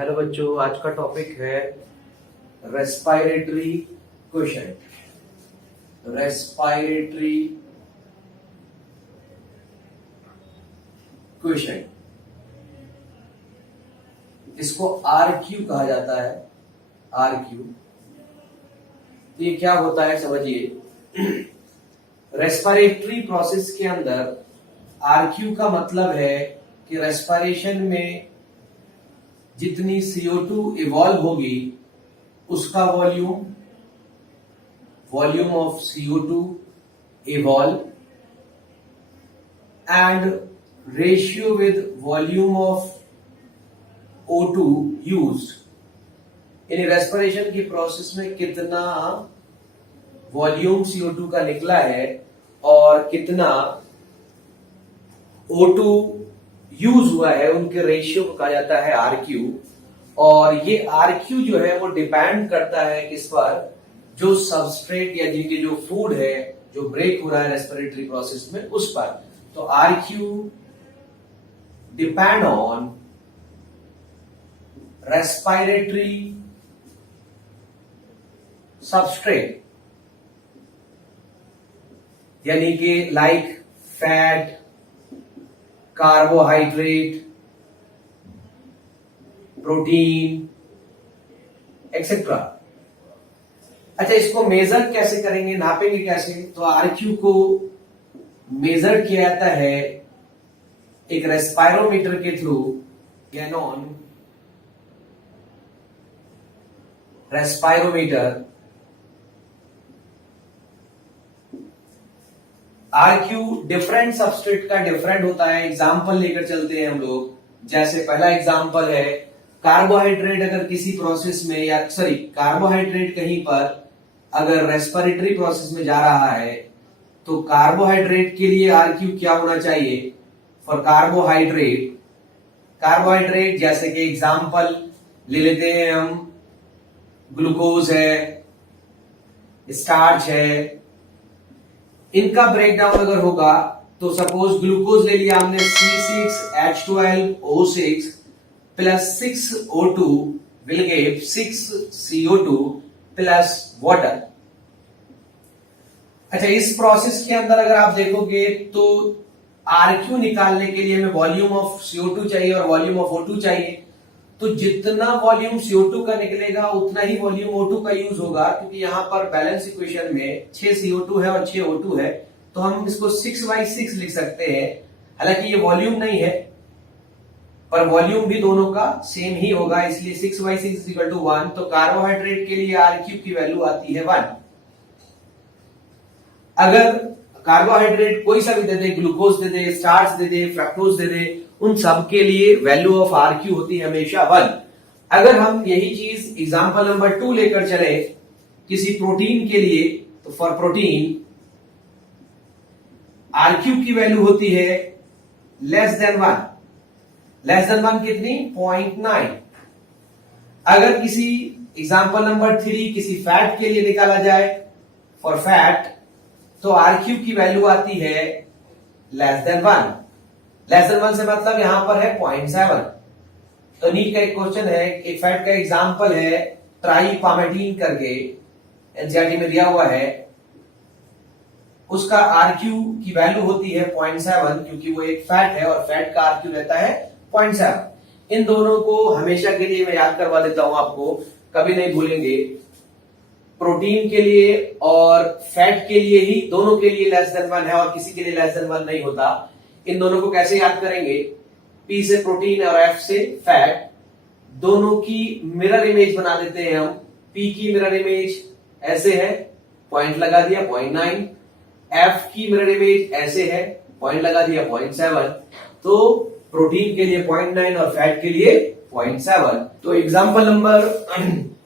Hello बच्चों, आज का टॉपिक है रेस्पायरेटरी क्वेश्चन। रेस्पायरेटरी क्वेश्चन, इसको RQ कहा जाता है। RQ, तो ये क्या होता है समझिए। रेस्पायरेटरी प्रोसेस के अंदर RQ का मतलब है कि रेस्पायरेशन में जितनी CO2 इवॉल्व होगी उसका volume of CO2 evolve and ratio with volume of O2 used. यानी रेस्पिरेशन की प्रोसेस में कितना वॉल्यूम CO2 का निकला है और कितना O2 यूज हुआ है, उनके रेशियो को कहा जाता है RQ। और ये RQ जो है वो डिपेंड करता है किस पर, जो सबस्ट्रेट या जिनके जो फूड है जो ब्रेक हो रहा है रेस्पिरेटरी प्रोसेस में उस पर। तो RQ depend on respiratory substrate, यानी कि like fat, carbohydrate, protein etcetera. अच्छा, इसको मेजर कैसे करेंगे, नापेंगे कैसे? तो RQ को मेजर किया जाता है एक रेस्पायरोमीटर के थ्रू, गैनॉन रेस्पायरोमीटर। RQ डिफरेंट सबस्ट्रेट का डिफरेंट होता है। एग्जाम्पल लेकर चलते हैं हम लोग। जैसे पहला एग्जाम्पल है कार्बोहाइड्रेट, अगर किसी प्रोसेस में या कार्बोहाइड्रेट कहीं पर अगर रेस्पिरेटरी प्रोसेस में जा रहा है तो कार्बोहाइड्रेट के लिए RQ क्या होना चाहिए? फॉर कार्बोहाइड्रेट जैसे कि एग्जाम्पल ले लेते हैं हम, ग्लूकोज है, स्टार्च है। इनका ब्रेकडाउन अगर होगा तो सपोज ग्लूकोज ले लिया हमने, C6H12O6 plus 6O2 will give 6CO2 plus water. अच्छा, इस प्रोसेस के अंदर अगर आप देखोगे तो RQ निकालने के लिए हमें वॉल्यूम ऑफ CO2 चाहिए और वॉल्यूम ऑफ O2 चाहिए। तो जितना वॉल्यूम CO2 का निकलेगा उतना ही वॉल्यूम O2 का यूज होगा, क्योंकि यहां पर बैलेंस इक्वेशन में 6 CO2 है और 6 O2 है, तो हम इसको 6/6 लिख सकते हैं। हालांकि ये वॉल्यूम नहीं है पर वॉल्यूम भी दोनों का सेम ही होगा, इसलिए 6/6 = 1। तो कार्बोहाइड्रेट के लिए RQ की वैल्यू आती है 1। अगर कार्बोहाइड्रेट कोई सा भी दे दे, ग्लूकोज दे दे, स्टार्च दे दे, फ्रक्टोज दे दे, उन सब के लिए वैल्यू ऑफ RQ होती है हमेशा 1। अगर हम यही चीज एग्जांपल नंबर 2 लेकर चले किसी प्रोटीन के लिए, तो फॉर प्रोटीन RQ की वैल्यू होती है लेस देन 1। लेस देन 1 कितनी? 0.9। अगर किसी एग्जांपल नंबर 3 किसी फैट के लिए निकाला जाए, फॉर फैट, तो RQ की वैल्यू आती है लेस देन 1। लेस देन 1 से मतलब यहां पर है 0.7। तो नीट का एक क्वेश्चन है, एक फैट का एग्जांपल है ट्राइपामेटीन करके, एनसीईआरटी में दिया हुआ है। उसका RQ की वैल्यू होती है 0.7, क्योंकि वो एक फैट है और फैट का RQ रहता है 0.7। इन दोनों को हमेशा के लिए मैं याद करवा देता हूं, आपको कभी नहीं भूलेंगे। प्रोटीन के लिए और फैट के लिए ही, दोनों के लिए लेस देन 1 है और किसी के लिए लेस देन 1 नहीं होता। इन दोनों को कैसे याद करेंगे? P से प्रोटीन और F से फैट, दोनों की मिरर इमेज बना देते हैं हम। P की मिरर इमेज ऐसे है, पॉइंट लगा दिया 0.9। F की मिरर इमेज ऐसे है, पॉइंट लगा दिया 0.7। तो प्रोटीन के लिए 0.9 और फैट के लिए 0.7। तो एग्जाम्पल नंबर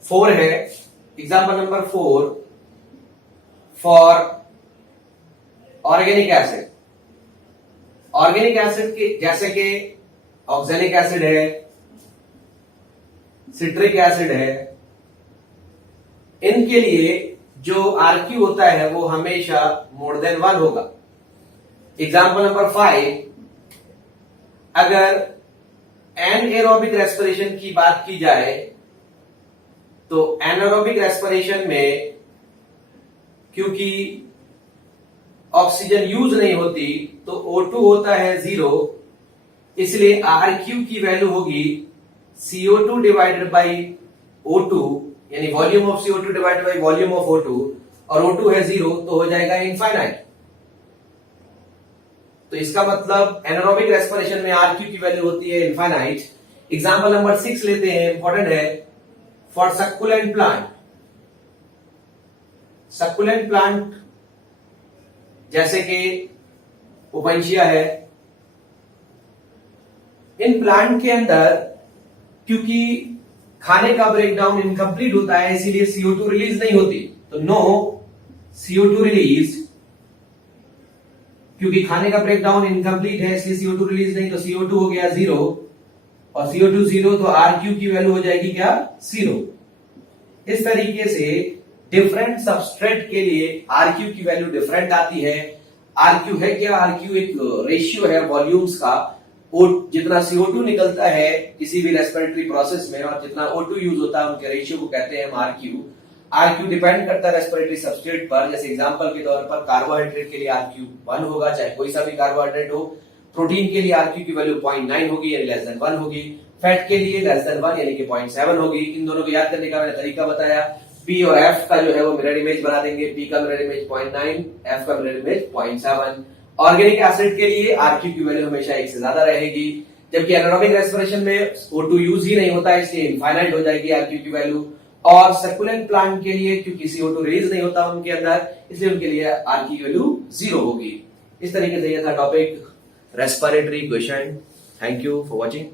4 है, example number 4 for organic acid. Organic acid के जैसे कि ऑक्सैलिक एसिड है, सिट्रिक एसिड है, इनके लिए जो RQ होता है वो हमेशा मोर देन 1 होगा। एग्जाम्पल नंबर 5, अगर एनएरोबिक रेस्पिरेशन की बात की जाए तो एनारोबिक रेस्पिरेशन में क्योंकि ऑक्सीजन यूज नहीं होती तो O2 होता है 0, इसलिए RQ की वैल्यू होगी CO2 डिवाइडेड बाई O2, यानी volume of CO2 divided by volume of O2, और O2 है 0 तो हो जाएगा इनफाइनाइट। तो इसका मतलब एनारोबिक रेस्पिरेशन में RQ की वैल्यू होती है इनफाइनाइट। एग्जांपल नंबर 6 लेते हैं, इंपॉर्टेंट है। फॉर सक्कुलेंट प्लांट, सक्कुलेंट प्लांट जैसे कि ओपेंशिया है, इन प्लांट के अंदर क्योंकि खाने का ब्रेकडाउन इनकम्प्लीट होता है इसीलिए CO2 रिलीज नहीं होती, तो नो CO2 रिलीज। क्योंकि खाने का ब्रेकडाउन इनकम्प्लीट है इसलिए CO2 रिलीज नहीं, तो CO2 हो गया 0, और CO2 0 तो RQ की वैल्यू हो जाएगी क्या 0। इस तरीके से डिफरेंट सबस्ट्रेट के लिए RQ की वैल्यू डिफरेंट आती है। RQ है क्या, RQ एक रेशियो है वॉल्यूम्स का, जितना CO2 निकलता है किसी भी रेस्पिरेटरी प्रोसेस में और जितना O2 यूज होता है उनके रेशियो को कहते हैं हम RQ। RQ डिपेंड करता है रेस्पिरेटरी सबस्ट्रेट पर, जैसे एग्जांपल के तौर पर कार्बोहाइड्रेट के लिए RQ 1 होगा, चाहे कोई सा भी कार्बोहाइड्रेट हो। प्रोटीन के लिए RQ की वैल्यू 0.9 होगी यानी लेस देन 1 होगी। फैट के लिए लेस देन 1 यानी कि 0.7 होगी। इन दोनों को याद करने का मैंने तरीका बताया। P और F का जो है वो मिरर इमेज बना देंगे, P का मिरर इमेज 0.9, F का मिरर इमेज 0.7। ऑर्गेनिक एसिड के लिए RQ की वैल्यू हमेशा 1 से ज्यादा रहेगी, जबकि एनारोबिक रेस्पिरेशन में O2 यूज ही नहीं होता है इसलिए इनफाइनाइट हो जाएगी RQ की वैल्यू। और सक्कुलेंट प्लांट के लिए क्योंकि CO2 रिलीज नहीं होता उनके अंदर इसलिए उनके लिए RQ की वैल्यू 0 होगी। इस तरीके से यह था topic respiratory question. Thank you for watching.